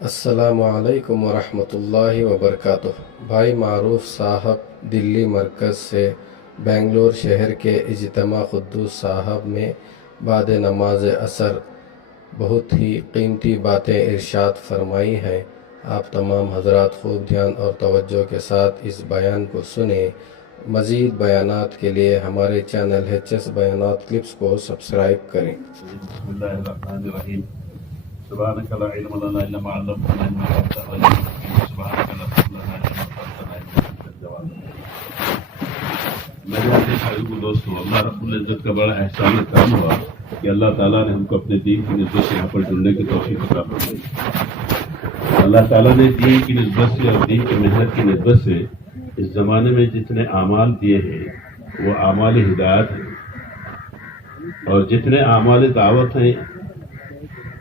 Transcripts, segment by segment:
السلام علیکم ورحمۃ اللہ وبرکاتہ۔ بھائی معروف صاحب دلی مرکز سے بنگلور شہر کے اجتماع قدوس صاحب میں بعد نماز عصر بہت ہی قیمتی باتیں ارشاد فرمائی ہیں۔ آپ تمام حضرات خوب دھیان اور توجہ کے ساتھ اس بیان کو سنیں۔ مزید بیانات کے لیے ہمارے چینل ایچ بیانات کلپس کو سبسکرائب کریں۔ بسم اللہ الرحمن الرحیم۔ سبحانک لا علم لنا الا ما علمتنا انک انت العلیم الحکیم۔ سبحانک لا علم لنا الا ما علمتنا انک انت الجواد الکریم۔ میرے عزیز بھائیو دوستو، اللہ رب العزت کا بڑا احسان و کرم ہوا کہ اللہ تعالیٰ نے ہم کو اپنے دین کی نسبت سے یہاں پر جڑنے کی توفیق عطا فرمائی۔ اللہ تعالیٰ نے دین کی نسبت سے اور دین کی محنت کی نسبت سے اس زمانے میں جتنے اعمال دیے ہیں وہ اعمال ہدایت ہیں، اور جتنے اعمال دعوت ہیں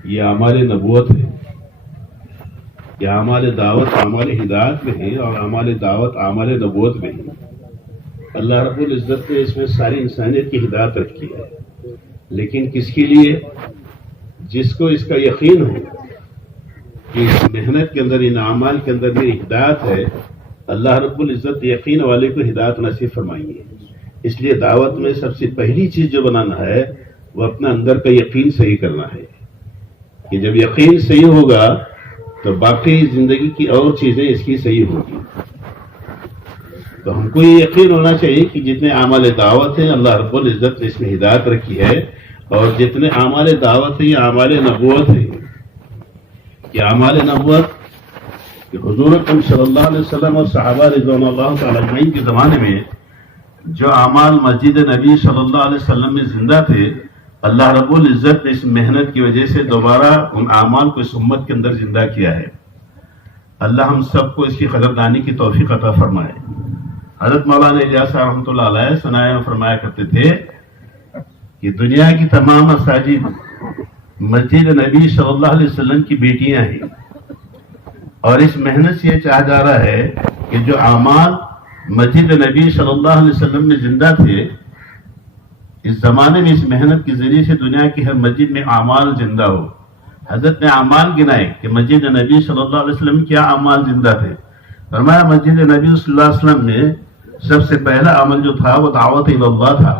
یہ اعمال نبوت ہے۔ یہ اعمال دعوت اعمال ہدایت میں ہیں اور اعمال دعوت اعمال نبوت میں ہیں۔ اللہ رب العزت نے اس میں ساری انسانیت کی ہدایت رکھی ہے، لیکن کس کے لیے؟ جس کو اس کا یقین ہو کہ اس محنت کے اندر، ان اعمال کے اندر میری ہدایت ہے، اللہ رب العزت یقین والے کو ہدایت نصیب فرمائیں گے۔ اس لیے دعوت میں سب سے پہلی چیز جو بنانا ہے وہ اپنا اندر کا یقین صحیح کرنا ہے، کہ جب یقین صحیح ہوگا تو باقی زندگی کی اور چیزیں اس کی صحیح ہوگی۔ تو ہم کو یہ یقین ہونا چاہیے کہ جتنے اعمال دعوت ہیں اللہ رب العزت نے اس میں ہدایت رکھی ہے، اور جتنے اعمال دعوت ہیں یہ اعمال نبوت ہیں۔ یہ اعمال نبوت کہ حضور اکرم صلی اللہ علیہ وسلم اور صحابہ رضوان اللہ تعالی اجمعین کے زمانے میں جو اعمال مسجد نبی صلی اللہ علیہ وسلم میں زندہ تھے، اللہ رب العزت نے اس محنت کی وجہ سے دوبارہ ان اعمال کو اس امت کے اندر زندہ کیا ہے۔ اللہ ہم سب کو اس کی قدردانی کی توفیق عطا فرمائے۔ حضرت مولانا الیاس رحمۃ اللہ علیہ ثنائے میں فرمایا کرتے تھے کہ دنیا کی تمام مساجد مسجد نبی صلی اللہ علیہ وسلم کی بیٹیاں ہیں، اور اس محنت سے یہ چاہا جا رہا ہے کہ جو اعمال مسجد نبی صلی اللہ علیہ وسلم میں زندہ تھے، اس زمانے میں اس محنت کے ذریعے سے دنیا کی ہر مسجد میں اعمال زندہ ہو۔ حضرت نے اعمال گنائے کہ مسجد نبی صلی اللہ علیہ وسلم کیا اعمال زندہ تھے۔ فرمایا مسجد نبی صلی اللہ علیہ وسلم میں سب سے پہلا عمل جو تھا وہ دعوت اللہ تھا،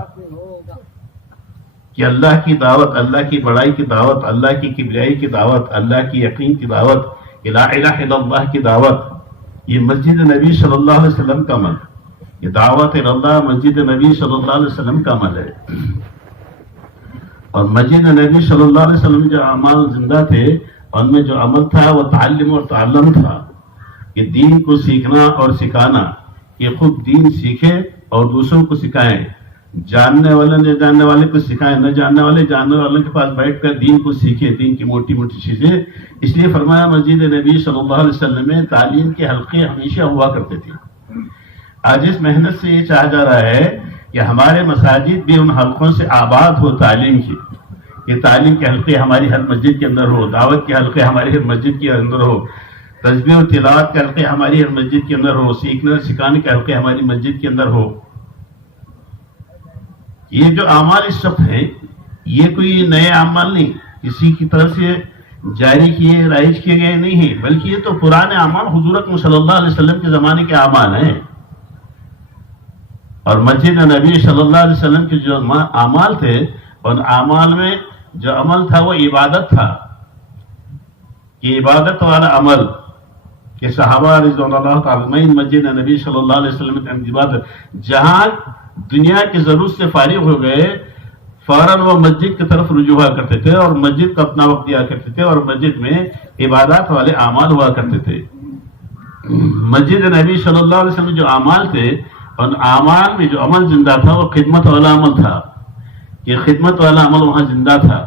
کہ اللہ کی دعوت، اللہ کی بڑائی کی دعوت، اللہ کی کبریائی کی دعوت، اللہ کی یقین کی دعوت، لا الہ الا اللہ کی دعوت، یہ مسجد نبی صلی اللہ علیہ وسلم کا عمل، یہ دعوت اللہ مسجد نبی صلی اللہ علیہ وسلم کا عمل ہے۔ اور مسجد نبی صلی اللہ علیہ وسلم جو اعمال زندہ تھے ان میں جو عمل تھا وہ تعلم اور تعلم تھا، کہ دین کو سیکھنا اور سکھانا، کہ خود دین سیکھے اور دوسروں کو سکھائیں، جاننے والے نہ جاننے والے کو سکھائیں، نہ جاننے والے جاننے والوں کے پاس بیٹھ کر دین کو سیکھے، دین کی موٹی موٹی چیزیں۔ اس لیے فرمایا مسجد نبی صلی اللہ علیہ وسلم میں تعلیم کے حلقے ہمیشہ ہوا کرتے تھے۔ آج اس محنت سے یہ چاہا جا رہا ہے کہ ہمارے مساجد بھی ان حلقوں سے آباد ہو تعلیم کی، کہ تعلیم کے حلقے ہماری ہر مسجد کے اندر ہو، دعوت کے حلقے ہماری ہر مسجد کے اندر ہو، تسبیح و تلاوت کے حلقے ہماری ہر مسجد کے اندر ہو، سیکھنے اور سکھانے کے حلقے ہماری مسجد کے اندر ہو۔ یہ جو اعمال اس وقت ہیں یہ کوئی نئے اعمال نہیں، کسی کی طرف سے جاری کیے رائج کیے گئے نہیں ہیں، بلکہ یہ تو پرانے اعمال حضور اکرم صلی اللہ علیہ وسلم کے زمانے کے اعمال ہیں۔ اور مسجد نبی صلی اللہ علیہ وسلم کے جو اعمال تھے ان اعمال میں جو عمل تھا وہ عبادت تھا، کہ عبادت والا عمل، کہ صحابہ رضوان اللہ تعالی اجمعین مسجد نبی صلی اللہ علیہ وسلم کی عبادت، جہاں دنیا کی ضرورت سے فارغ ہو گئے فوراً وہ مسجد کی طرف رجوع ہوا کرتے تھے اور مسجد کو اپنا وقت دیا کرتے تھے، اور مسجد میں عبادات والے اعمال ہوا کرتے تھے۔ مسجد نبی صلی اللہ علیہ وسلم جو اعمال تھے ان اعمال میں جو عمل زندہ تھا وہ خدمت والا عمل تھا، کہ خدمت والا عمل وہاں زندہ تھا،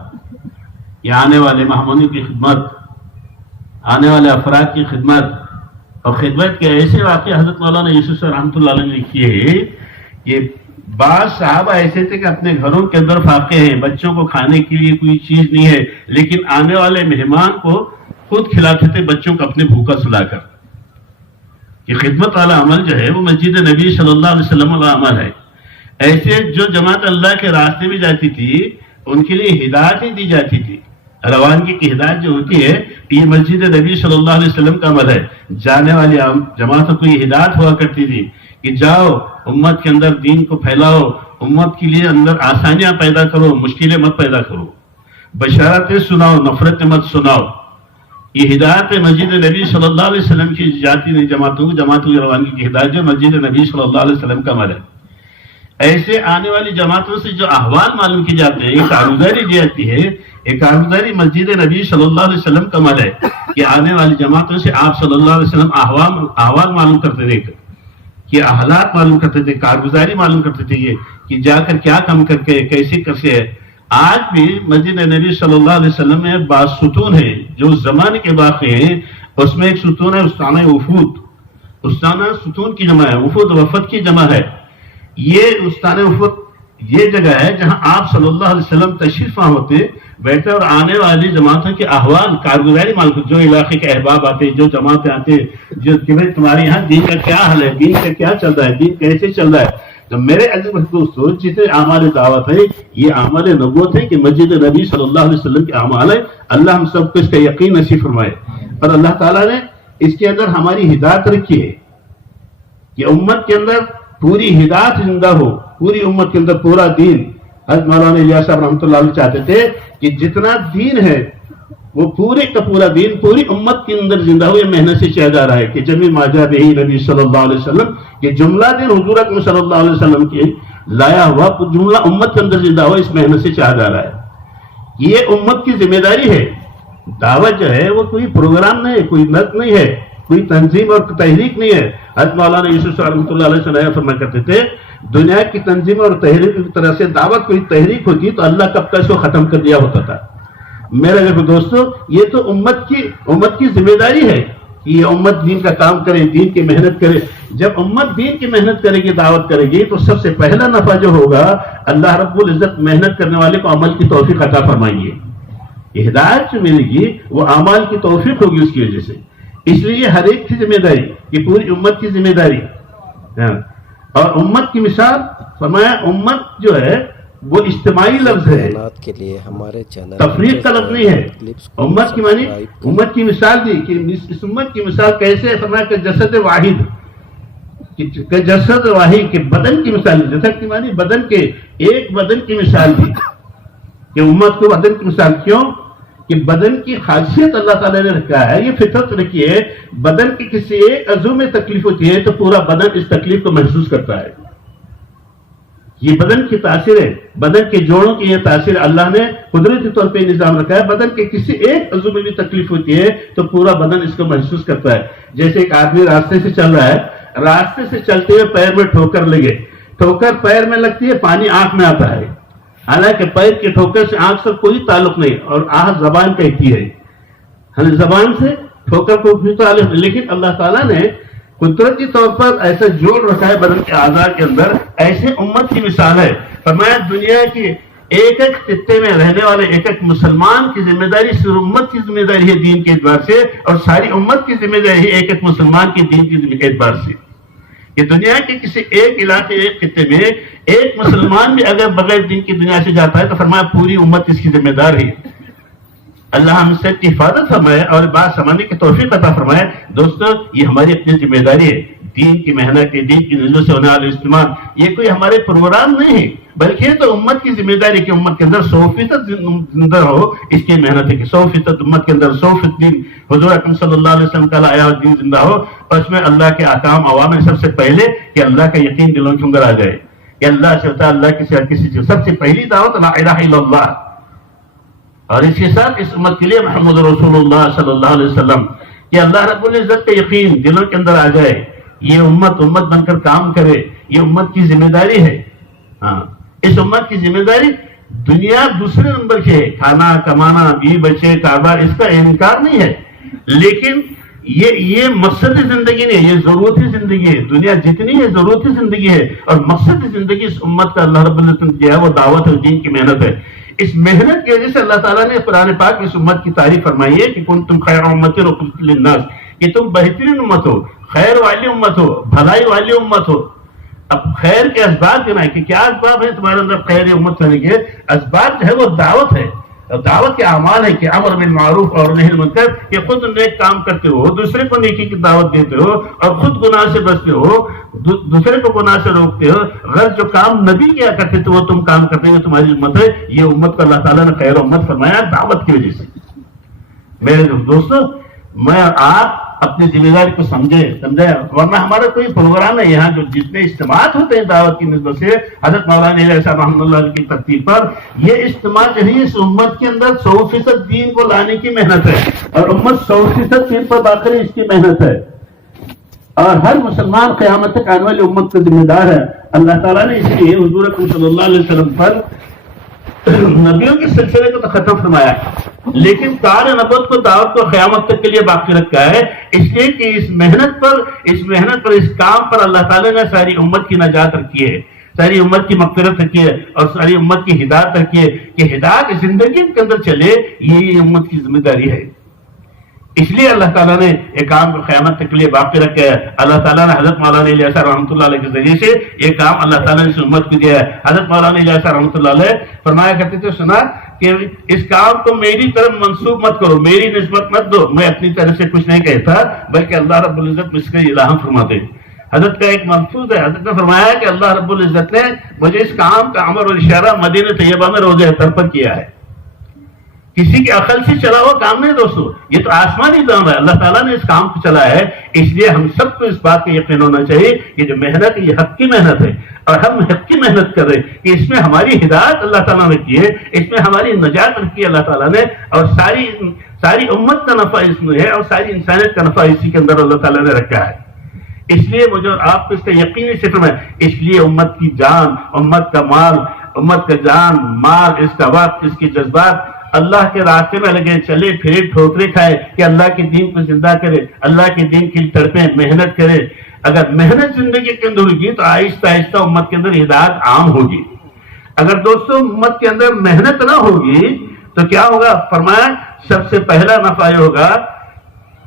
یہ آنے والے مہمانوں کی خدمت، آنے والے افراد کی خدمت، اور خدمت کے ایسے واقعے حضرت مولانا یوسف رحمۃ اللہ علیہ نے لکھے ہیں کہ بعض صحابہ ایسے تھے کہ اپنے گھروں کے اندر فاقے ہیں، بچوں کو کھانے کے لیے کوئی چیز نہیں ہے، لیکن آنے والے مہمان کو خود کھلاتے تھے بچوں کو اپنے بھوکا سلا کر، کہ خدمت والا عمل جو ہے وہ مسجد نبی صلی اللہ علیہ وسلم والا عمل ہے۔ ایسے جو جماعت اللہ کے راستے میں جاتی تھی ان کے لیے ہدایت ہی دی جاتی تھی، روانگی کی ہدایت جو ہوتی ہے یہ مسجد نبی صلی اللہ علیہ وسلم کا عمل ہے. جانے والی جماعتوں کو یہ ہدایت ہوا کرتی تھی کہ جاؤ امت کے اندر دین کو پھیلاؤ، امت کے لیے اندر آسانیاں پیدا کرو، مشکلیں مت پیدا کرو، بشارتیں سناؤ، نفرت مت سناؤ. یہ ہدایت مسجد نبی صلی اللہ علیہ وسلم کی جاتی جماعتوں کی روانگی کی ہدایت جو مسجد نبی صلی اللہ علیہ وسلم کا عمل ہے. ایسے آنے والی جماعتوں سے جو احوال معلوم کی جاتے ہیں، ایک کارگزاری دی جاتی ہے، ایک کارگزاری مسجد نبی صلی اللہ علیہ وسلم کا عمل ہے کہ آنے والی جماعتوں سے آپ صلی اللہ علیہ وسلم احوال معلوم کرتے تھے، کہ حالات معلوم کرتے تھے، کارگزاری معلوم کرتے تھے کہ جا کر کیا کام کر کے کیسے کرتے ہیں. آج بھی مسجد نبی صلی اللہ علیہ وسلم میں بعض ستون ہیں جو زمانے کے باقی ہیں. اس میں ایک ستون ہے استانہ وفود. استانہ ستون کی جمع ہے، وفود وفد کی جمع ہے. یہ استانہ وفد یہ جگہ ہے جہاں آپ صلی اللہ علیہ وسلم تشریف فرما ہوتے بیٹھے اور آنے والی جماعتوں کے احوال کارگزاری معلوم، جو علاقے کے احباب آتے، جو جماعتیں آتے، جو کہ بھائی تمہارے یہاں دین کا کیا حال ہے، دین کا کیا چل رہا ہے، دین کیسے چل رہا ہے. تو میرے عزیز دوستو، جتنے اعمال دعوت ہے یہ اعمال نبوت ہے کہ مسجد نبی صلی اللہ علیہ وسلم کے اعمال ہے. اللہ ہم سب کو اس کا یقین نصیب فرمائے. اور اللہ تعالیٰ نے اس کے اندر ہماری ہدایت رکھی ہے کہ امت کے اندر پوری ہدایت زندہ ہو، پوری امت کے اندر پورا دین. حضرت مولانا الیاس صاحب رحمۃ اللہ علیہ چاہتے تھے کہ جتنا دین ہے وہ پورے کا پورا دین پوری امت کے اندر زندہ ہو. یہ محنت سے چاہ جا رہا ہے کہ جب ماجا بہی نبی صلی اللہ علیہ وسلم کہ جملہ دین حضور اکرم صلی اللہ علیہ وسلم کی لایا ہوا جملہ امت کے اندر زندہ ہو، اس محنت سے چاہ جا رہا ہے. یہ امت کی ذمہ داری ہے. دعوت جو ہے وہ کوئی پروگرام نہیں ہے، کوئی نظم نہیں ہے، کوئی تنظیم اور تحریک نہیں ہے. حضرت مولانا یوسف رحمۃ اللہ علیہ وسلم فرمایا کرتے تھے دنیا کی تنظیم اور تحریک کی طرح سے دعوت کوئی تحریک ہوتی تو اللہ کب کا اس کو ختم کر دیا ہوتا تھا. میرے دوستو، یہ تو امت کی ذمہ داری ہے کہ یہ امت دین کا کام کرے، دین کی محنت کرے. جب امت دین کی محنت کرے گی، دعوت کرے گی، تو سب سے پہلا نفع جو ہوگا اللہ رب العزت محنت کرنے والے کو عمل کی توفیق عطا فرمائیں گے. یہ ہدایت جو ملے گی وہ اعمال کی توفیق ہوگی اس کی وجہ سے. اس لیے ہر ایک کی ذمہ داری، یہ پوری امت کی ذمہ داری. اور امت کی مثال فرمایا، امت جو ہے وہ اجتماعی لفظ ہے، تفریق کا لفظ نہیں ہے. امت کی معنی امت کی مثال دی کہ اس امت کی مثال کیسے ہے. فرمایا کہ جسد واحد، کہ جسد واحد کے بدن کی مثال دی. جسد کی معنی بدن کے، ایک بدن کی مثال دی کہ امت کو بدن کی مثال. کیوں کہ بدن کی خاصیت اللہ تعالیٰ نے رکھا ہے، یہ فطرت رکھی ہے. بدن کی کسی ایک عضو میں تکلیف ہوتی ہے تو پورا بدن اس تکلیف کو محسوس کرتا ہے. یہ بدن کی تاثیر ہے، بدن کے جوڑوں کی یہ تاثیر اللہ نے قدرتی طور پہ نظام رکھا ہے. بدن کے کسی ایک عضو میں بھی تکلیف ہوتی ہے تو پورا بدن اس کو محسوس کرتا ہے. جیسے ایک آدمی راستے سے چل رہا ہے، راستے سے چلتے ہوئے پیر میں ٹھوکر لگے، ٹھوکر پیر میں لگتی ہے، پانی آنکھ میں آتا ہے. حالانکہ پیر کی ٹھوکر سے آنکھ سے کوئی تعلق نہیں، اور آنکھ زبان کہتی ہے، زبان سے ٹھوکر کو بھی تعلق. لیکن اللہ تعالیٰ نے قدرتی طور پر ایسا جوڑ رکھا ہے بدن کے اعضاء کے اندر. ایسے امت کی مثال ہے. فرمایا دنیا کی ایک ایک خطے میں رہنے والے ایک ایک مسلمان کی ذمہ داری صرف امت کی ذمہ داری ہے دین کے اعتبار سے، اور ساری امت کی ذمہ داری ہے ایک ایک مسلمان کی دین کے اعتبار سے. کہ دنیا کے کسی ایک علاقے، ایک خطے میں ایک مسلمان بھی اگر بغیر دین کی دنیا سے جاتا ہے تو فرمایا پوری امت اس کی ذمہ دار ہے. اللہ ہم سے حفاظت فرمائے اور بات سمجھنے کی توفیق عطا فرمائے. دوستو، یہ ہماری اپنی ذمہ داری ہے. دین کی محنت، دین کی نظر سے ہونے والے اجتماع یہ کوئی ہمارے پروگرام نہیں ہے، بلکہ یہ تو امت کی ذمہ داری کہ امت کے اندر 100% زندہ ہو. اس کی محنت ہے کہ 100% امت کے اندر 100% دین حضور اکرم صلی اللہ علیہ وسلم کا لایا ہوا دین زندہ ہو. اور اس میں اللہ کے احکام عوام سب سے پہلے کہ اللہ کا یقین دلوں کے اندر آ جائے کہ اللہ سے ہوتا ہے، اللہ کسی چیز. سب سے پہلی دعوت لا الہ الا اللہ، اور اس کے ساتھ اس امت کے لیے محمد رسول اللہ صلی اللہ علیہ وسلم کہ اللہ رب العزت کا یقین دلوں کے اندر آ جائے. یہ امت بن کر کام کرے، یہ امت کی ذمہ داری ہے. ہاں، اس امت کی ذمہ داری. دنیا دوسرے نمبر کی ہے، کھانا کمانا، بیوی بچے، کاروبار، اس کا انکار نہیں ہے، لیکن یہ مقصد زندگی نہیں ہے، یہ ضرورتی زندگی ہے. دنیا جتنی ہے ضرورتی زندگی ہے، اور مقصد زندگی اس امت کا اللہ رب العزت نے دیا ہے، وہ دعوت اور دین کی محنت ہے. اس محنت کی وجہ سے اللہ تعالیٰ نے قرآن پاک میں اس امت کی تعریف فرمائی ہے کہ کنتم خیر امت اخرجت للناس، کہ تم بہترین امت ہو، خیر والی امت ہو، بھلائی والی امت ہو. اب خیر کے اسباب کیا ہے کہ کیا اسباب ہیں تمہارے اندر خیر امت ہونے کے؟ اسباب جو ہے وہ دعوت ہے. دعوت کے اعمال ہے کہ امر بالمعروف اور نہی المنکر، کہ خود نیک کام کرتے ہو، دوسرے کو نیکی کی دعوت دیتے ہو، اور خود گناہ سے بچتے ہو، دوسرے کو گناہ سے روکتے ہو۔ غرض جو کام نبی کیا کرتے تھے وہ تم کام کرتے ہو، تمہاری امت ہے۔ یہ امت کو اللہ تعالیٰ نے خیر امت فرمایا دعوت کی وجہ سے۔ میرے دوستو، میں آپ اپنی ذمہ داری کو سمجھے، ورنہ ہمارا کوئی پروگرام ہے یہاں جو جتنے اجتماعات ہوتے ہیں دعوت کی نسبت سے حضرت مولانا علیہ صاحب رحمۃ اللہ علیہ کی ترتیب پر، یہ اجتماع جو ہے اس امت کے اندر 100% دین کو لانے کی محنت ہے، اور امت 100% دین پر باقی اس کی محنت ہے، اور ہر مسلمان قیامت تک آنے والی امت کا ذمہ دار ہے۔ اللہ تعالیٰ نے اس لیے حضور اکرم صلی اللہ علیہ وسلم پر نبیوں کے سلسلے کو تو ختم فرمایا، لیکن کار نبوت کو دعوت کو قیامت تک کے لیے باقی رکھا ہے، اس لیے کہ اس محنت پر اس کام پر اللہ تعالیٰ نے ساری امت کی نجات رکھی ہے، ساری امت کی مغفرت رکھی ہے، اور ساری امت کی ہدایت رکھی ہے، کہ ہدایت زندگی کے اندر چلے، یہ امت کی ذمہ داری ہے۔ اس لیے اللہ تعالیٰ نے ایک کام کو قیامت تک کے لیے باقی رکھا ہے۔ اللہ تعالیٰ نے حضرت مولانا علیہ رحمۃ اللہ علیہ کے ذریعے سے یہ کام اللہ تعالیٰ نے اس امت کو دیا ہے۔ حضرت مولانا علیہ رحمۃ اللہ علیہ فرمایا کرتے تھے، سنا کہ اس کام کو میری طرف منسوب مت کرو، میری نسبت مت دو، میں اپنی طرف سے کچھ نہیں کہتا، بلکہ اللہ رب العزت مجھ سے الہام فرماتے ہیں۔ حضرت کا ایک ملفوظ ہے، حضرت نے فرمایا کہ اللہ رب العزت نے مجھے اس کام کا امر اور اشارہ مدینہ طیبہ میں روضہ اطہر پر کیا ہے۔ کسی کے عقل سے چلا ہوا کام نہیں دوستو، یہ تو آسمانی کام ہے، اللہ تعالیٰ نے اس کام کو چلا ہے۔ اس لیے ہم سب کو اس بات کا یقین ہونا چاہیے کہ جو محنت ہے یہ حق کی محنت ہے، اور ہم حق کی محنت کر رہے ہیں، کہ اس میں ہماری ہدایت اللہ تعالیٰ نے کی ہے، اس میں ہماری نجات رکھی ہے اللہ تعالیٰ نے، اور ساری امت کا نفع اس میں ہے، اور ساری انسانیت کا نفع اسی کے اندر اللہ تعالیٰ نے رکھا ہے۔ اس لیے مجھے اور آپ کو اس کا یقینی فکر ہے، اس لیے امت کی جان، امت کا مال، امت کا جان مال، اس کا وقت، اس کے جذبات اللہ کے راستے میں لگے، چلے پھرے ٹھوکرے کھائے کہ اللہ کے دین کو زندہ کرے، اللہ کے دین کی تڑپیں، محنت کرے۔ اگر محنت زندگی کے اندر ہوگی تو آہستہ آہستہ امت کے اندر ہدایت عام ہوگی۔ اگر دوستوں امت کے اندر محنت نہ ہوگی تو کیا ہوگا؟ فرمایا سب سے پہلا نفع یہ ہوگا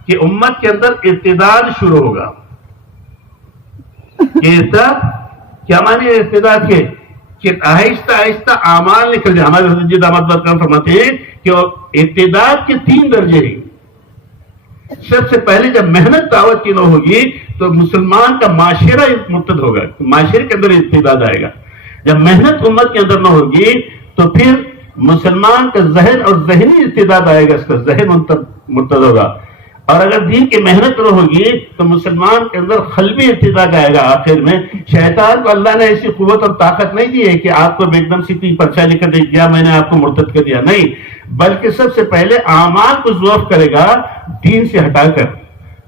کہ امت کے اندر ارتداد شروع ہوگا۔ کیا معنی ہے ارتداد کے؟ کہ آہستہ آہستہ اعمال نکل جائے۔ ہمارے حضرت جی داماد برکات فرماتے ہیں کہ ارتداد کے 3 درجے ہیں۔ سب سے پہلے جب محنت دعوت کی نہ ہوگی تو مسلمان کا معاشرہ مرتد ہوگا، معاشرے کے اندر ارتداد آئے گا۔ جب محنت امت کے اندر نہ ہوگی تو پھر مسلمان کا ذہن اور ذہنی ارتداد آئے گا، اس کا ذہن مرتد ہوگا۔ اور اگر دین کی محنت نہ ہوگی تو مسلمان کے اندر قلبی ارتداد آئے گا۔ آخر میں شیطان کو اللہ نے ایسی قوت اور طاقت نہیں دی ہے کہ آپ کو ایک دم سے پرچہ لکھ کر دے دیا میں نے آپ کو مرتد کر دیا، نہیں، بلکہ سب سے پہلے اعمال کو ضعف کرے گا دین سے ہٹا کر۔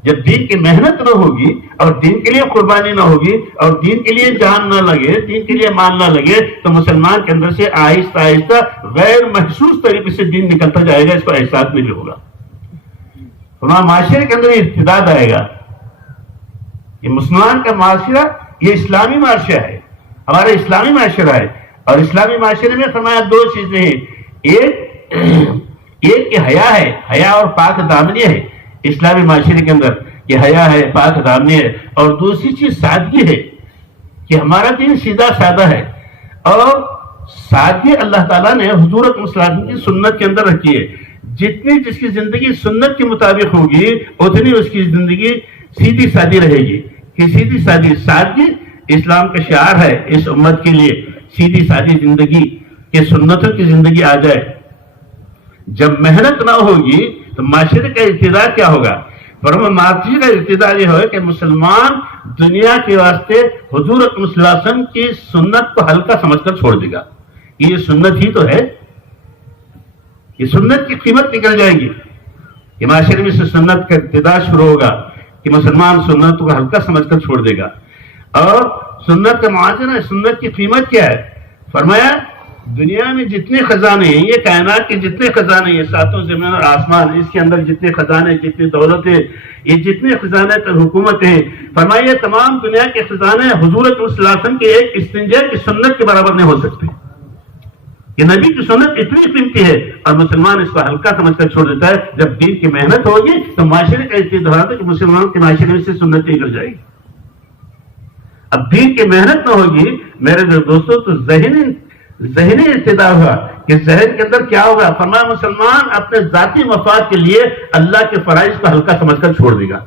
جب دین کی محنت نہ ہوگی اور دین کے لیے قربانی نہ ہوگی اور دین کے لیے جان نہ لگے، دین کے لیے مال نہ لگے، تو مسلمان کے اندر سے آہستہ آہستہ غیر محسوس طریقے سے دین نکلتا جائے گا، اس کو احساس بھی نہیں ہوگا۔ ہمارا معاشرے کے اندر ارتداد آئے گا۔ یہ مسلمان کا معاشرہ یہ اسلامی معاشرہ ہے، ہمارا اسلامی معاشرہ ہے، اور اسلامی معاشرے میں فرمایا 2 چیزیں ہیں، ایک کہ حیا ہے، حیا اور پاک دامنی ہے اسلامی معاشرے کے اندر، یہ حیا ہے، پاک دامنی ہے، اور دوسری چیز سادگی ہے کہ ہمارا دین سیدھا سادہ ہے، اور سادگی اللہ تعالیٰ نے حضور صلی اللہ علیہ وسلم کی سنت کے اندر رکھی ہے۔ جتنی جس کی زندگی سنت کے مطابق ہوگی اتنی اس کی زندگی سیدھی سادی رہے گی، کہ سیدھی سادگی اسلام کا شعار ہے اس امت کے لیے، سیدھی سادی زندگی، کہ سنتوں کی زندگی آ جائے۔ جب محنت نہ ہوگی تو معاشرے کا ارتداد کیا ہوگا؟ معاشرے کا ارتداد یہ ہوگا کہ مسلمان دنیا کے واسطے حضور صلی اللہ علیہ وسلم کی سنت کو ہلکا سمجھ کر چھوڑ دے گا، یہ سنت ہی تو ہے، یہ سنت کی قیمت نکل جائے گی۔ یہ معاشرے میں سے سنت کا ارتداد شروع ہوگا کہ مسلمان سنت کو ہلکا سمجھ کر چھوڑ دے گا، اور سنت کا معاشرہ، سنت کی قیمت کیا ہے؟ فرمایا دنیا میں جتنے خزانے ہیں، یہ کائنات کے جتنے خزانے ہیں، 7 زمین اور آسمان، اس کے اندر جتنے خزانے، جتنی دولت ہے، یہ جتنے خزانے پر حکومت ہیں، فرمایا یہ تمام دنیا کے خزانے حضور صلی اللہ علیہ وسلم کے ایک استنجا کی سنت کے برابر نہیں ہو سکتے۔ یہ نبی کی سنت اتنی قیمتی ہے اور مسلمان اس کو ہلکا سمجھ کر چھوڑ دیتا ہے۔ جب دین کی محنت ہوگی تو معاشرے کا ارتداد ہے کہ مسلمان کے معاشرے میں سے سنت نکل جائے گی۔ اب دین کی محنت نہ ہوگی میرے دوستوں تو ذہنی ارتداد ہوا کہ ذہن کے اندر کیا ہوگا؟ فرمایا مسلمان اپنے ذاتی مفاد کے لیے اللہ کے فرائض کو ہلکا سمجھ کر چھوڑ دے گا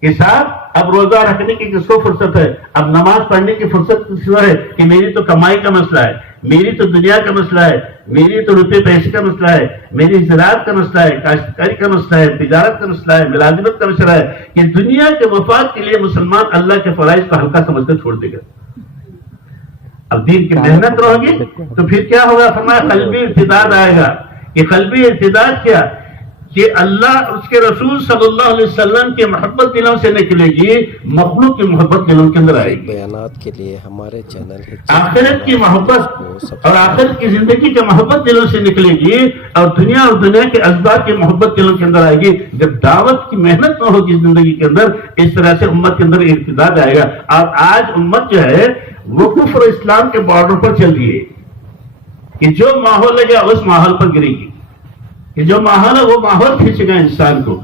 کہ صاحب اب روزہ رکھنے کی کس کو فرصت ہے، اب نماز پڑھنے کی فرصت کس کو ہے، کہ میری تو کمائی کا مسئلہ ہے، میری تو دنیا کا مسئلہ ہے، میری تو روپے پیسے کا مسئلہ ہے، میری زراعت کا مسئلہ ہے، کاشتکاری کا مسئلہ ہے، تجارت کا مسئلہ ہے، ملازمت کا مسئلہ ہے، کہ دنیا کے مفاد کے لیے مسلمان اللہ کے فرائض کو ہلکا سمجھ کر چھوڑ دے گا۔ اب دین کی محنت رہے گی تو پھر کیا ہوگا؟ فرمایا قلبی ارتداد آئے گا۔ کہ قلبی ارتداد کیا؟ کہ اللہ اس کے رسول صلی اللہ علیہ وسلم کی محبت دلوں سے نکلے گی، مخلوق کی محبت دلوں کے اندر آئے گی۔ بیانات کے لیے ہمارے چینل آخرت کی محبت اور آخرت کی زندگی کی محبت دلوں سے نکلے گی، اور دنیا کے اسباب کی محبت دلوں کے اندر آئے گی۔ جب دعوت کی محنت نہ ہوگی زندگی کے اندر، اس طرح سے امت کے اندر ارتداد آئے گا۔ اور آج امت جو ہے وہ کفر و اسلام کے بارڈر پر چل رہی ہے کہ جو ماحول ہے اس ماحول پر گرے گی، کہ جو ماحول ہے وہ ماحول کھینچے گا انسان کو۔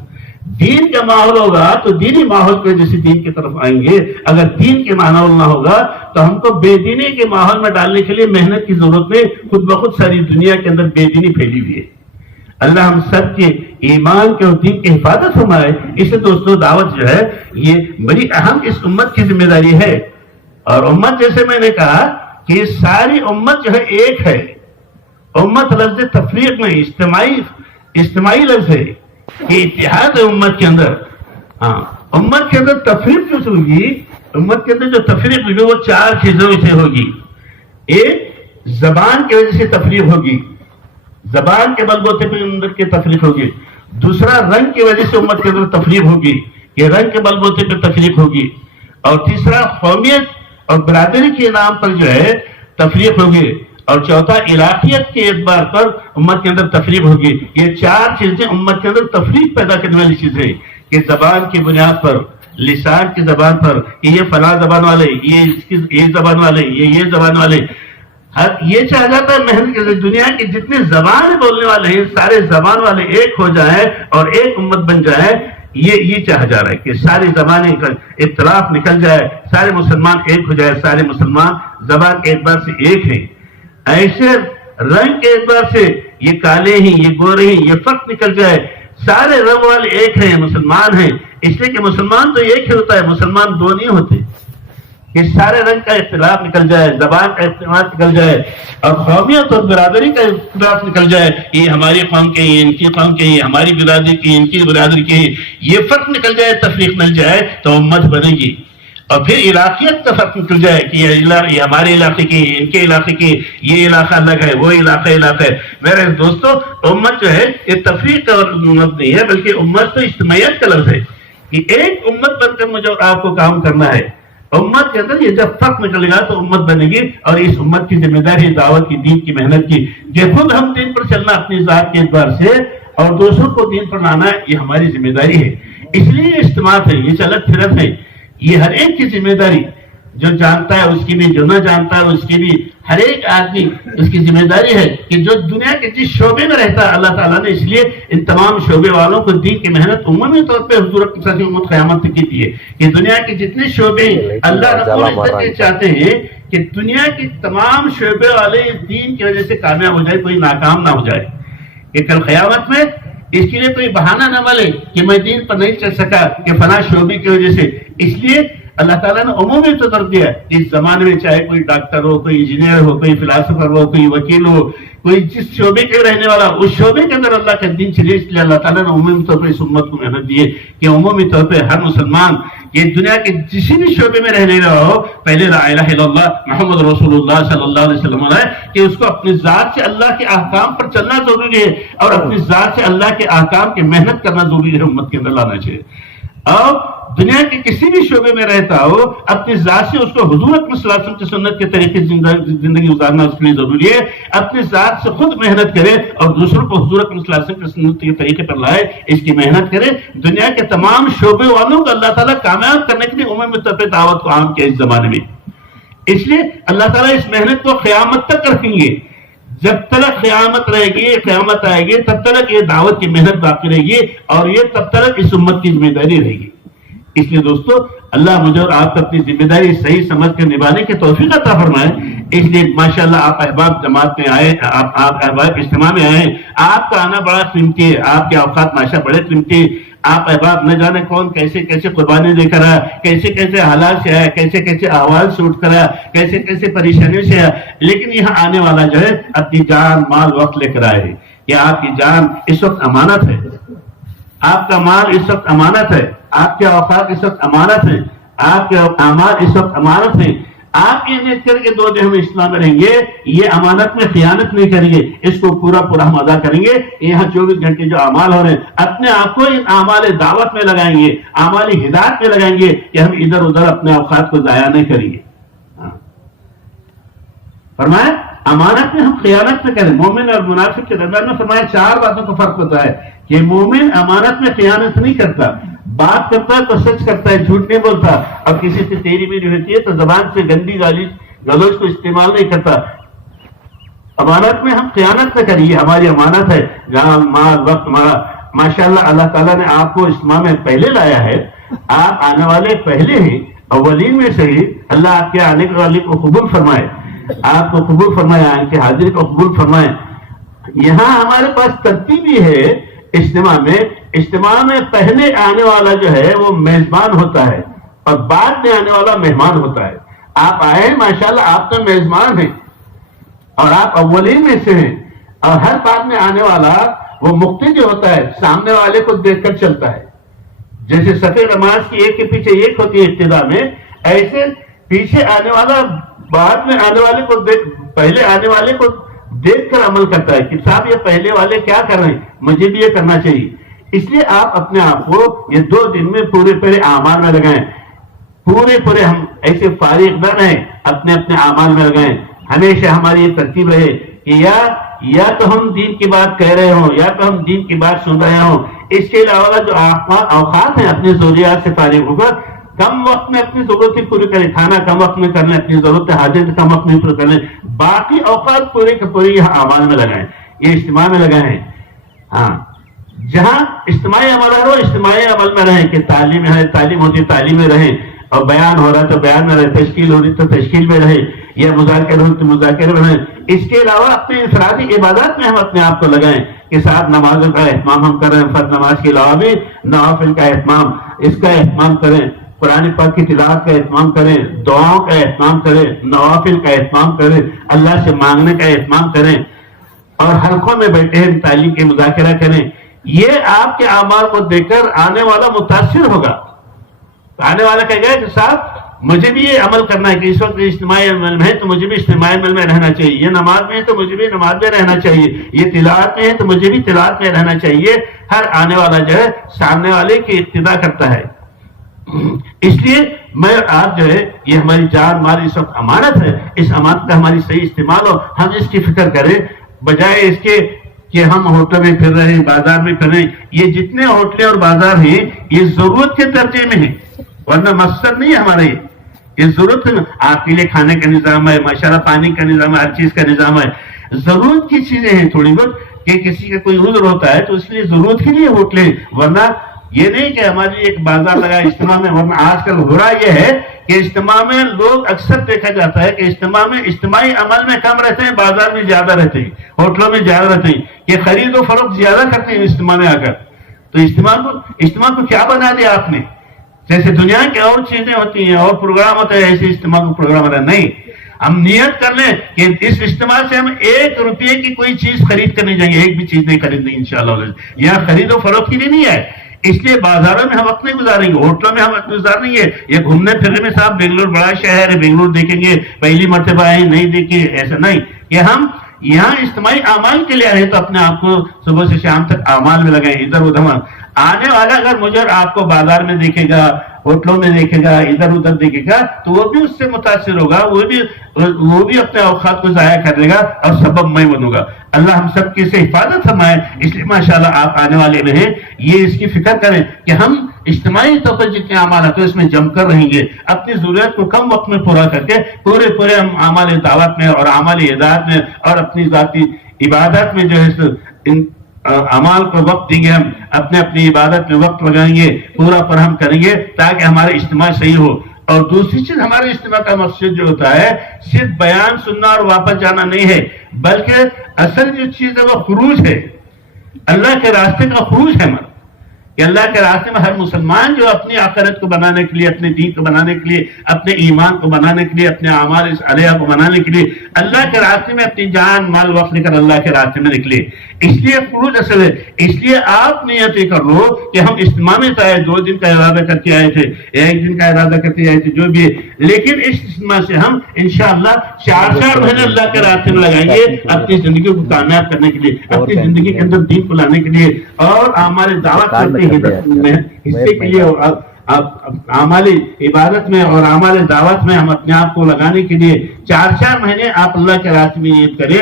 دین کا ماحول ہوگا تو دینی ماحول کی وجہ سے دین کی طرف آئیں گے۔ اگر دین کے ماحول نہ ہوگا تو ہم کو بے دینی کے ماحول میں ڈالنے کے لیے محنت کی ضرورت نہیں، خود بخود ساری دنیا کے اندر بے دینی پھیلی ہوئی ہے۔ اللہ ہم سب کے ایمان کے اور دین کی حفاظت فرمائے۔ اس لیے دوستو دعوت جو ہے یہ بڑی اہم اس امت کی ذمہ داری ہے۔ اور امت جیسے میں نے کہا کہ ساری امت جو ہے ایک ہے۔ امت لفظ تفریق میں اجتماعی لفظ ہے کہ اتحاد ہے امت کے اندر۔ امت کے اندر تفریق کیوں ہوگی؟ امت کے اندر جو تفریق ہوگی وہ چار چیزوں سے ہوگی۔ ایک زبان کی وجہ سے تفریق ہوگی، زبان کے بلبوتے پہ اندر کی تفریق ہوگی۔ دوسرا رنگ کی وجہ سے امت کے اندر تفریق ہوگی، کہ رنگ کے بلبوتے پہ تفریق ہوگی۔ اور تیسرا قومیت اور برادری کے نام پر جو ہے تفریق ہوگی۔ اور چوتھا علاقیت کے اعتبار پر امت کے اندر تفریق ہوگی۔ یہ چار چیزیں امت کے اندر تفریق پیدا کرنے والی چیزیں، کہ زبان کی بنیاد پر، لسان کی زبان پر، کہ یہ فلاں زبان والے، یہ زبان والے، یہ زبان والے، یہ چاہا جاتا ہے محنت کے دنیا کے جتنے زبان بولنے والے ہیں سارے زبان والے ایک ہو جائیں اور ایک امت بن جائے۔ یہ چاہا جا رہا ہے کہ ساری زبانیں کا اختلاف نکل جائے، سارے مسلمان ایک ہو جائے، سارے مسلمان زبان کے اعتبار سے ایک ہیں۔ ایسے رنگ کے اعتبار سے یہ کالے ہیں، یہ گورے ہیں، یہ فرق نکل جائے، سارے رنگ والے ایک ہیں، مسلمان ہیں۔ اس لیے کہ مسلمان تو ایک ہی ہوتا ہے، مسلمان دو نہیں ہوتے۔ کہ سارے رنگ کا اختلاف نکل جائے، زبان کا اختلاف نکل جائے، اور قومیت اور برادری کا اختلاف نکل جائے، یہ ہماری قوم کے، یہ ان کی قوم کے، یہ ہماری برادری کی، ان کی برادری کی، یہ فرق نکل جائے، تفریق مل جائے تو امت بنے گی۔ اور پھر علاقیت کا فرق نکل جائے کہ یہ ہمارے علاقے کی، ان کے علاقے کی، یہ علاقہ الگ ہے، وہ علاقہ ہے۔ میرے دوستو امت جو ہے یہ تفریق کا امت نہیں ہے، بلکہ امت تو اجتماعیت کا لفظ ہے کہ ایک امت بن کر مجھے اور آپ کو کام کرنا ہے۔ امت کے اندر یہ جب فرق نکلے گا تو امت بنے گی، اور اس امت کی ذمہ داری دعوت کی، دین کی محنت کی، کہ خود ہم دین پر چلنا اپنی ذات کے اعتبار سے اور دوسروں کو دین پر لانا ہے، یہ ہماری ذمہ داری ہے۔ اس لیے یہ اجتماعات ہے، یہ چلت پھرت ہے، یہ ہر ایک کی ذمہ داری، جو جانتا ہے اس کی بھی، جو نہ جانتا ہے اس کی بھی، ہر ایک آدمی اس کی ذمہ داری ہے کہ جو دنیا کے جس شعبے میں رہتا ہے اللہ تعالیٰ نے اس لیے ان تمام شعبے والوں کو دین کی محنت عمومی طور پہ حضور کی صلی امت قیامت تک کی دی ہے کہ دنیا کے جتنے شعبے اللہ رب العزت یہ چاہتے ہیں کہ دنیا کے تمام شعبے والے دین کی وجہ سے کامیاب ہو جائے، کوئی ناکام نہ ہو جائے، کہ کل قیامت میں اس کے لیے کوئی بہانہ نہ ملے کہ میں دین پر نہیں چل سکا کہ فلاں شعبے کی وجہ سے۔ اس لیے اللہ تعالیٰ نے عمومی طور پر دیا اس زمانے میں، چاہے کوئی ڈاکٹر ہو، کوئی انجینئر ہو، کوئی فلاسفر ہو، کوئی وکیل ہو، کوئی جس شعبے کے رہنے والا، اس شعبے کے اندر اللہ کا دین چلے۔ اس لیے اللہ تعالیٰ نے عمومی طور پر اس امت کو محنت دی ہے کہ عمومی طور پہ ہر مسلمان یہ دنیا کے کسی بھی شعبے میں رہنے رہا ہو، پہلے لا الہ الا اللہ محمد رسول اللہ صلی اللہ علیہ وسلم ہے کہ اس کو اپنی ذات سے اللہ کے احکام پر چلنا ضروری ہے، اور اپنی ذات سے اللہ کے احکام کی محنت کرنا ضروری ہے، امت کے اندر لانا چاہیے۔ اور دنیا کے کسی بھی شعبے میں رہتا ہو، اپنی ذات سے اس کو حضور اکرم صلی اللہ علیہ وسلم کی سنت کے طریقے زندگی گزارنا اس کے لیے ضروری ہے۔ اپنی ذات سے خود محنت کرے اور دوسروں کو حضور اکرم صلی اللہ علیہ وسلم کی سنت کے طریقے پر لائے، اس کی محنت کرے۔ دنیا کے تمام شعبے والوں کو اللہ تعالیٰ کامیاب کرنے کے لیے عمومی طور پہ دعوت کو عام کیا اس زمانے میں۔ اس لیے اللہ تعالیٰ اس محنت کو قیامت تک رکھیں گے۔ جب تک قیامت رہے گی، قیامت آئے گی، تب تک یہ دعوت کی محنت باقی رہے گی، اور یہ تب تک اس امت کی ذمہ داری رہے گی۔ اس لیے دوستو اللہ مجھے اور آپ کو اپنی ذمہ داری صحیح سمجھ کر نبھانے کی توفیق عطا فرمائے۔ اس لیے ماشاءاللہ آپ احباب جماعت میں آئے، آپ احباب اجتماع میں آئے، آپ کا آنا بڑا قیمتی ہے، آپ کے اوقات ماشاءاللہ بڑے قیمتی، آپ احباب نہ جانے کون کیسے کیسے قربانی دے کر آیا، کیسے کیسے حالات سے آیا، کیسے کیسے احوال سے اٹھ کر آیا، کیسے کیسے پریشانیوں سے آیا، لیکن یہاں آنے والا جو ہے اپنی جان مال وقت لے کر آئے کہ آپ کی جان اس وقت امانت ہے، آپ کا مال اس وقت امانت ہے، آپ کے اوقات اس وقت امانت ہے، آپ کے اعمال اس وقت امانت ہے، آپ یہ نیت کر کے 2 دن ہم اسلام میں رہیں گے، یہ امانت میں خیانت نہیں کریں گے، اس کو پورا ہم ادا کریں گے۔ یہاں 24 گھنٹے جو اعمال ہو رہے ہیں اپنے آپ کو ان اعمال دعوت میں لگائیں گے، اعمال ہدایت میں لگائیں گے کہ ہم ادھر ادھر اپنے اوقات کو ضائع نہیں کریں گے۔ فرمایا امانت میں ہم خیانت نہ کریں۔ مومن اور منافق کے درمیان میں فرمایا 4 باتوں کا فرق ہوتا ہے کہ مومن امانت میں خیانت نہیں کرتا، بات کرتا ہے تو سچ کرتا ہے، جھوٹ نہیں بولتا، اور کسی سے تیری میری ہوتی ہے تو زبان سے گندی گلوچ کو استعمال نہیں کرتا۔ امانت میں ہم خیانت نہ کریے، ہماری امانت ہے جان مال وقت ہمارا۔ ماشاءاللہ اللہ تعالیٰ نے آپ کو اسلام میں پہلے لایا ہے، آپ آنے والے پہلے ہیں، اولین میں سے ہی اللہ آپ کے آنے والے کو قبول فرمائے، آپ کو قبول فرمائے، آپ کے حاضر کو قبول فرمائے۔ یہاں ہمارے پاس ترتیب بھی ہے اجتماع میں پہلے آنے والا جو ہے وہ میزبان ہوتا ہے اور بعد میں آنے والا مہمان ہوتا ہے۔ آپ آئے ماشاءاللہ، آپ تو میزبان ہیں اور آپ اولین میں سے ہیں، اور ہر بعد میں آنے والا وہ مقتدی ہوتا ہے، سامنے والے کو دیکھ کر چلتا ہے۔ جیسے صفِ نماز کی ایک کے پیچھے ایک ہوتی ہے ابتدا میں، ایسے پیچھے آنے والا بعد میں آنے والے کو پہلے آنے والے کو دیکھ کر عمل کرتا ہے کہ صاحب یہ پہلے والے کیا کر رہے ہیں، مجھے بھی یہ کرنا چاہیے۔ اس لیے آپ اپنے آپ کو یہ 2 دن میں پورے اعمال میں لگائیں، پورے ہم ایسے فارغ نہ رہیں، اپنے اعمال میں لگائیں۔ ہمیشہ ہماری یہ ترتیب رہے کہ یا تو ہم دین کی بات کہہ رہے ہوں یا تو ہم دین کی بات سن رہے ہوں، اس کے علاوہ جو اوقات ہیں اپنی ضروریات سے فارغ ہو کر کم وقت میں اپنی ضرورتیں پوری کریں، کھانا کم وقت میں کر لیں، اپنی ضرورت حاجت کم وقت میں پوری کر لیں، باقی اوقات پورے کے پورے یہاں اعمال میں لگائیں، یہ اجتماع میں لگائیں۔ ہاں، جہاں اجتماعی عمل ہے وہ اجتماعی عمل میں رہیں کہ تعلیم ہے، تعلیم ہوتی تعلیم میں رہیں، اور بیان ہو رہا تو بیان میں رہے، تشکیل ہو رہی تو تشکیل میں رہے، یا مذاکرہ ہو تو مذاکرے میں رہیں۔ اس کے علاوہ اپنے انفرادی عبادات میں ہم اپنے آپ کو لگائیں کہ ساتھ نمازوں کا اہتمام ہم کر رہے ہیں، فرض نماز کے علاوہ بھی نوافل کا اہتمام، اس کا اہتمام کریں، قرآن پاک کی تلاوت کا اہتمام کریں، دعاؤں کا اہتمام کریں، نوافل کا اہتمام کریں، اللہ سے مانگنے کا اہتمام کریں، اور حلقوں میں بیٹھے ہیں تعلیم کے مذاکرہ کریں۔ یہ آپ کے اعمال کو دیکھ کر آنے والا متاثر ہوگا، آنے والا کہے گا کہ صاحب مجھے بھی یہ عمل کرنا ہے کہ اس وقت اجتماعی عمل میں ہے تو مجھے بھی اجتماعی عمل میں رہنا چاہیے، یہ نماز میں ہے تو مجھے بھی نماز میں رہنا چاہیے، یہ تلاوت میں ہے تو مجھے بھی تلاوت میں رہنا چاہیے۔ ہر آنے والا جو ہے سامنے والے کی اقتداء کرتا ہے۔ اس لیے میں آپ جو ہے یہ ہماری جان مال اس وقت امانت ہے، اس امانت کا ہماری صحیح استعمال ہو، ہم اس کی فکر کریں، بجائے اس کے کہ ہم ہوٹل میں پھر رہے ہیں، بازار میں پھر رہے ہیں۔ یہ جتنے ہوٹلیں اور بازار ہیں یہ ضرورت کے درجے میں ہیں، ورنہ مقصد نہیں ہے ہمارے، یہ ضرورت ہے۔ آپ کے لیے کھانے کا نظام ہے، ماشاءاللہ پانی کا نظام ہے، ہر چیز کا نظام ہے، ضرورت کی چیزیں ہیں تھوڑی بہت، کہ کسی کا کوئی عذر ہوتا ہے تو اس لیے ضرورت کے لیے ہوٹلیں، ورنہ یہ نہیں کہ ہماری ایک بازار لگا اجتماع میں۔ ورنہ آج کل ہو رہا یہ ہے کہ اجتماع میں لوگ اکثر دیکھا جاتا ہے کہ اجتماع میں اجتماعی عمل میں کم رہتے ہیں، بازار میں زیادہ رہتے ہیں، ہوٹلوں میں زیادہ رہتے ہیں، کہ خرید و فروخت زیادہ کرتے ہیں اجتماع میں آ کر۔ تو اجتماع کو کیا بنا دیا آپ نے؟ جیسے دنیا کی اور چیزیں ہوتی ہیں اور پروگرام ہوتے ہیں، ایسے اجتماع کو پروگرام ہوتا ہے نہیں۔ ہم نیت کر لیں کہ اس اجتماع سے ہم 1 روپے کی کوئی چیز خرید کر نہیں جائیں گے، ایک بھی چیز نہیں خریدیں انشاءاللہ۔ یہاں خرید و فروخت کے لیے نہیں ہے، اس لیے بازاروں میں ہم وقت نہیں گزاریں گے، ہوٹلوں میں ہم وقت گزاریں گے، یہ گھومنے پھرنے میں صاحب بنگلور بڑا شہر ہے، بنگلور دیکھیں گے، پہلی مرتبہ آئے نہیں دیکھیں، ایسا نہیں کہ ہم یہاں اجتماعی اعمال کے لیے آئے تو اپنے آپ کو صبح سے شام تک اعمال میں لگائیں، ادھر ادھر۔ آنے والا اگر مجھے آپ کو بازار میں دیکھے گا، ہوٹلوں میں دیکھے گا، ادھر ادھر دیکھے گا تو وہ بھی اس سے متاثر ہوگا، وہ بھی اپنے اوقات کو ضائع کر دے گا اور سبب میں بنوں گا۔ اللہ ہم سب کی سے حفاظت فرمائے۔ اس لیے ماشاءاللہ آپ آنے والے رہیں، یہ اس کی فکر کریں کہ ہم اجتماعی طور پر جتنے اعمال آتے ہیں اس میں جم کر رہیں گے، اپنی ضرورت کو کم وقت میں پورا کر کے پورے ہم اعمال دعوت میں اور اعمال ہدایت میں اور اپنی ذاتی عبادت میں جو ہے ان اعمال کو وقت دیں گے، ہم اپنی عبادت میں وقت لگائیں گے، پورا فراہم کریں گے تاکہ ہمارا اجتماع صحیح ہو۔ اور دوسری چیز ہمارے اجتماع کا مقصد جو ہوتا ہے صرف بیان سننا اور واپس جانا نہیں ہے، بلکہ اصل جو چیز ہے وہ خروج ہے، اللہ کے راستے کا خروج ہے ہمارا، کہ اللہ کے راستے میں ہر مسلمان جو اپنی آخرت کو بنانے کے لیے، اپنے دین کو بنانے کے لیے، اپنے ایمان کو بنانے کے لیے، اپنے اعمال صالحہ کو بنانے کے لیے اللہ کے راستے میں اپنی جان مال وقت لے کر اللہ کے راستے میں نکلے، اس لیے خروج اصل ہے۔ اس لیے آپ نیت کر لو کہ ہم اجتماع میں آئے، 2 دن کا ارادہ کر کے آئے تھے، 1 دن کا ارادہ کرتے آئے تھے، جو بھی ہے، لیکن اس اجتماع سے ہم انشاءاللہ 4 مہینے اللہ کے راستے میں لگائیں گے اپنی زندگی کو کامیاب کرنے کے لیے، اپنی زندگی کے اندر دین کو لانے کے لیے، اور اعمال دعوت کرتے میں حصے کے لیے، اعمال عبادت میں اور اعمال دعوت میں ہم اپنے آپ کو لگانے کے لیے 4 مہینے آپ اللہ کے راستے میں نیت کریں۔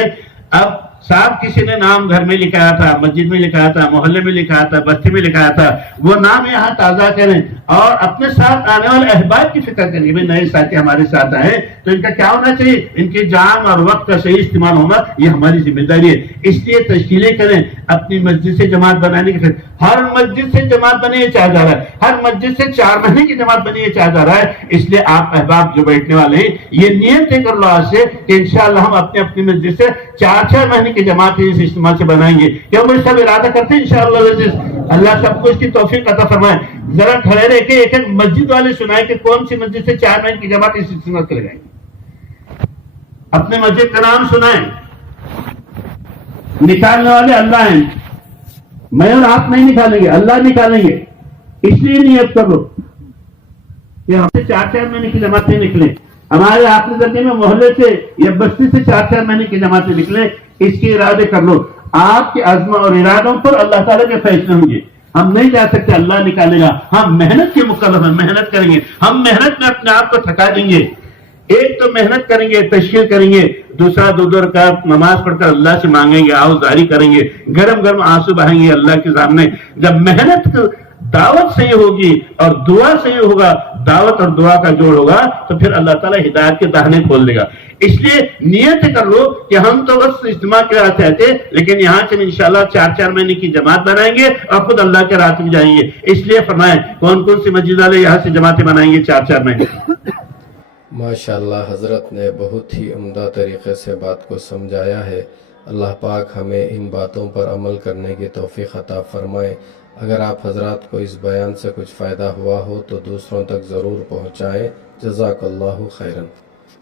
اب صاحب کسی نے نام گھر میں لکھایا تھا، مسجد میں لکھایا تھا، محلے میں لکھایا تھا، بستی میں لکھایا تھا، وہ نام یہاں تازہ کریں اور اپنے ساتھ آنے والے احباب کی فکر کریں۔ بھائی نئے ساتھی ہمارے ساتھ آئے تو ان کا کیا ہونا چاہیے، ان کی جان اور وقت کا صحیح استعمال ہونا یہ ہماری ذمہ داری ہے۔ اس لیے تشکیلیں کریں، اپنی مسجد سے جماعت بنانے کی، ہر مسجد سے جماعت بنی یہ چاہا جا رہا ہے، ہر مسجد سے 4 مہینے کی جماعت بنی یہ چاہا جا رہا ہے۔ اس لیے آپ احباب جو بیٹھنے والے ہیں یہ نیت کر لو آج سے کہ انشاءاللہ ہم اپنی مسجد سے 4 مہینے کی جماعت اس اجتماع سے بنائیں گے، کیوں وہ سب ارادہ کرتے ہیں انشاءاللہ۔ اللہ سب کو اس کی توفیق عطا فرمائے۔ ذرا کھڑے رہ کے ایک مسجد والے سنائے کہ کون سی مسجد سے 4 مہینے کی جماعت اس اجتماع سے لگائیں گے، اپنے مسجد کا نام سنائیں۔ نکالنے والے اللہ ہیں، میں اور آپ نہیں نکالیں گے، اللہ نکالیں گے۔ اس لیے نیت کر لو کہ ہم سے 4 مہینے کی جماعتیں نکلیں، ہمارے آخری درجے میں محلے سے یا بستی سے 4 مہینے کی جماعتیں نکلیں، اس کے ارادے کر لو۔ آپ کے عزم اور ارادوں پر اللہ تعالیٰ کے فیصلے ہوں گے، ہم نہیں جا سکتے، اللہ نکالے گا۔ ہم محنت کے مکلف ہیں، محنت کریں گے، ہم محنت میں اپنے آپ کو تھکا دیں گے۔ ایک تو محنت کریں گے، تشکیل کریں گے، دوسرا 2 رکعت نماز پڑھ کر اللہ سے مانگیں گے، آؤزاری کریں گے، گرم گرم آنسو بہائیں گے اللہ کے سامنے۔ جب محنت دعوت صحیح ہوگی اور دعا صحیح ہوگا، دعوت اور دعا کا جوڑ ہوگا تو پھر اللہ تعالیٰ ہدایت کے دہانے کھول دے گا۔ اس لیے نیت کر لو کہ ہم تو بس اجتماع کے راستے آتے، لیکن یہاں سے انشاءاللہ 4 مہینے کی جماعت بنائیں گے اور خود اللہ کے راستے میں جائیں گے۔ اس لیے فرمائیں کون کون سی مسجد والے یہاں سے جماعتیں بنائیں گے 4 مہینے۔ ماشاءاللہ حضرت نے بہت ہی عمدہ طریقے سے بات کو سمجھایا ہے۔ اللہ پاک ہمیں ان باتوں پر عمل کرنے کی توفیق عطا فرمائے۔ اگر آپ حضرات کو اس بیان سے کچھ فائدہ ہوا ہو تو دوسروں تک ضرور پہنچائیں۔ جزاک اللہ خیراً۔